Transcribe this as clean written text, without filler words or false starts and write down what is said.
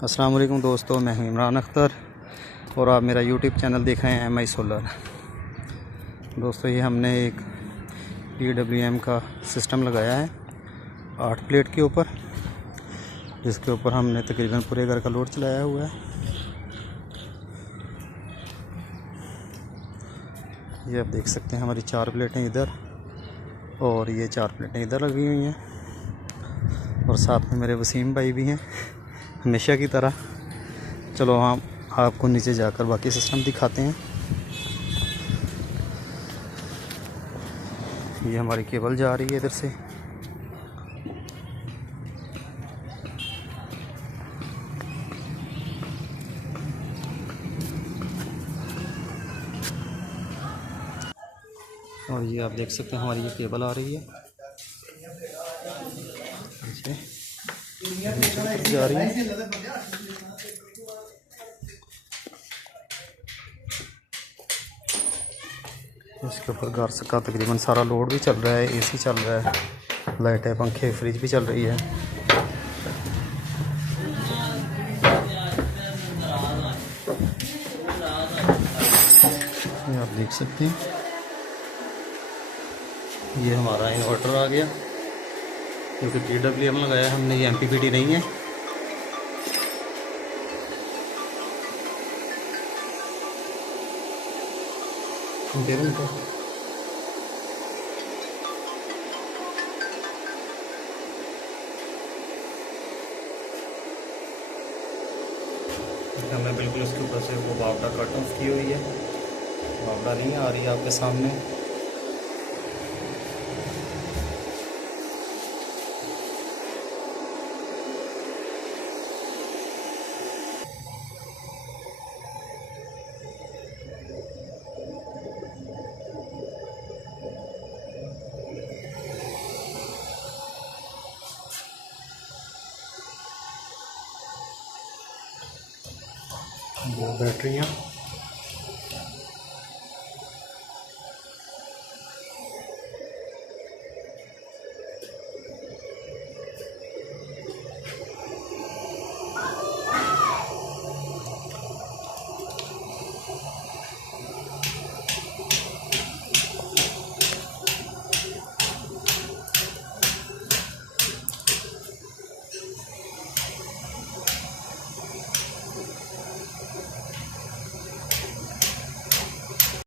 अस्सलाम वालेकुम दोस्तों, मैं हूं इमरान अख्तर और आप मेरा यूट्यूब चैनल देख रहे हैं MI सोलर। दोस्तों, ये हमने एक PWM का सिस्टम लगाया है 8 प्लेट के ऊपर, जिसके ऊपर हमने तकरीबन पूरे घर का लोड चलाया हुआ है। ये आप देख सकते हैं, हमारी 4 प्लेटें इधर और ये 4 प्लेटें इधर लगी हुई हैं और साथ में मेरे वसीम भाई भी हैं हमेशा की तरह। चलो हम आपको नीचे जाकर बाकी सिस्टम दिखाते हैं। ये हमारी केबल जा रही है इधर से। और ये आप देख सकते हैं, हमारी ये केबल आ रही है जा रही है। इसके ऊपर घर का तकरीबन सारा लोड भी चल रहा है, AC चल रहा है, लाइटें, पंखे, फ्रिज भी चल रही है। ये आप देख सकते हैं, ये हमारा इन्वर्टर आ गया, क्योंकि PWM लगाया है हमने, ये MPPT नहीं है। हमने बिल्कुल उसके ऊपर से वो बावड़ा कट ऑफ की हुई है, बावड़ा नहीं आ रही है आपके सामने। वो बैटरियाँ